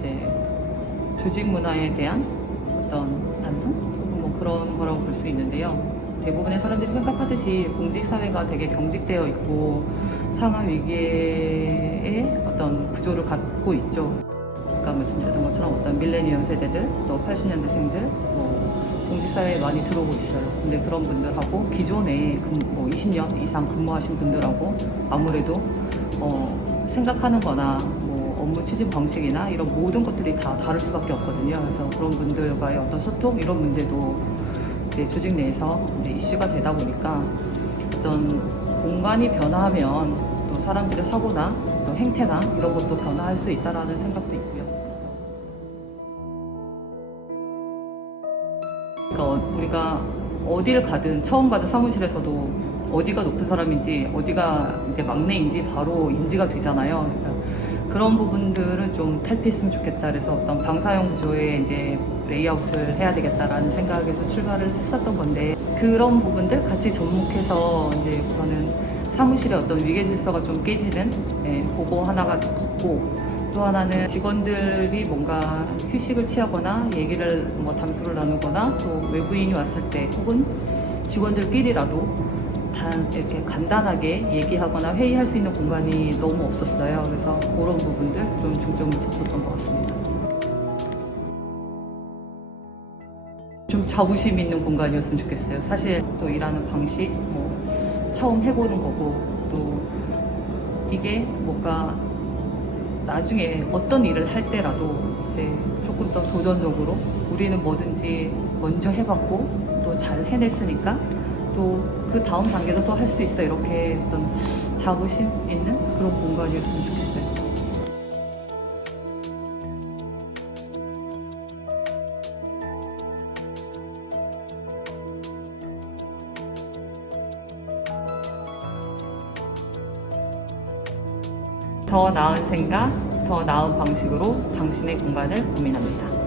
이제 조직 문화에 대한 어떤 반성 뭐 그런 거라고 볼 수 있는데요. 대부분의 사람들이 생각하듯이 공직 사회가 되게 경직되어 있고 상하 위기의 어떤 구조를 갖고 있죠. 아까 말씀드렸던 것처럼 어떤 밀레니엄 세대들, 또 80년대생들, 뭐 공직 사회에 많이 들어오고 있어요. 근데 그런 분들하고 기존에 근- 뭐 20년 이상 근무하신 분들하고 아무래도 어, 생각하는 거나 뭐 업무 추진 방식이나 이런 모든 것들이 다 다를 수밖에 없거든요. 그래서 그런 분들과의 어떤 소통, 이런 문제도 이제 조직 내에서 이제 이슈가 되다 보니까 어떤 공간이 변화하면 또 사람들의 사고나 또 행태나 이런 것도 변화할 수 있다라는 생각도 있고요. 그러니까 어- 우리가 어디를 가든 처음 가든 사무실에서도 어디가 높은 사람인지 어디가 이제 막내인지 바로 인지가 되잖아요. 그러니까 그런 부분들은 좀 탈피했으면 좋겠다. 그래서 어떤 방사형 구조에 이제 레이아웃을 해야 되겠다라는 생각에서 출발을 했었던 건데 그런 부분들 같이 접목해서 이제 저는 사무실의 어떤 위계 질서가 좀 깨지는 네, 그거 하나가 컸고 또 하나는 직원들이 뭔가 휴식을 취하거나 얘기를 뭐 담소를 나누거나 또 외부인이 왔을 때 혹은 직원들끼리라도 단 이렇게 간단하게 얘기하거나 회의할 수 있는 공간이 너무 없었어요. 그래서 그런 부분들 좀 중점을 뒀었던 것 같습니다. 좀 자부심 있는 공간이었으면 좋겠어요. 사실 또 일하는 방식, 뭐 처음 해보는 거고 또 이게 뭔가 나중에 어떤 일을 할 때라도 이제 조금 더 도전적으로 우리는 뭐든지 먼저 해봤고 또 잘 해냈으니까 또 그 다음 단계도 또 할 수 있어 이렇게 어떤 자부심 있는 그런 공간이었으면 좋겠어요. 더 나은 생각, 더 나은 방식으로 당신의 공간을 고민합니다.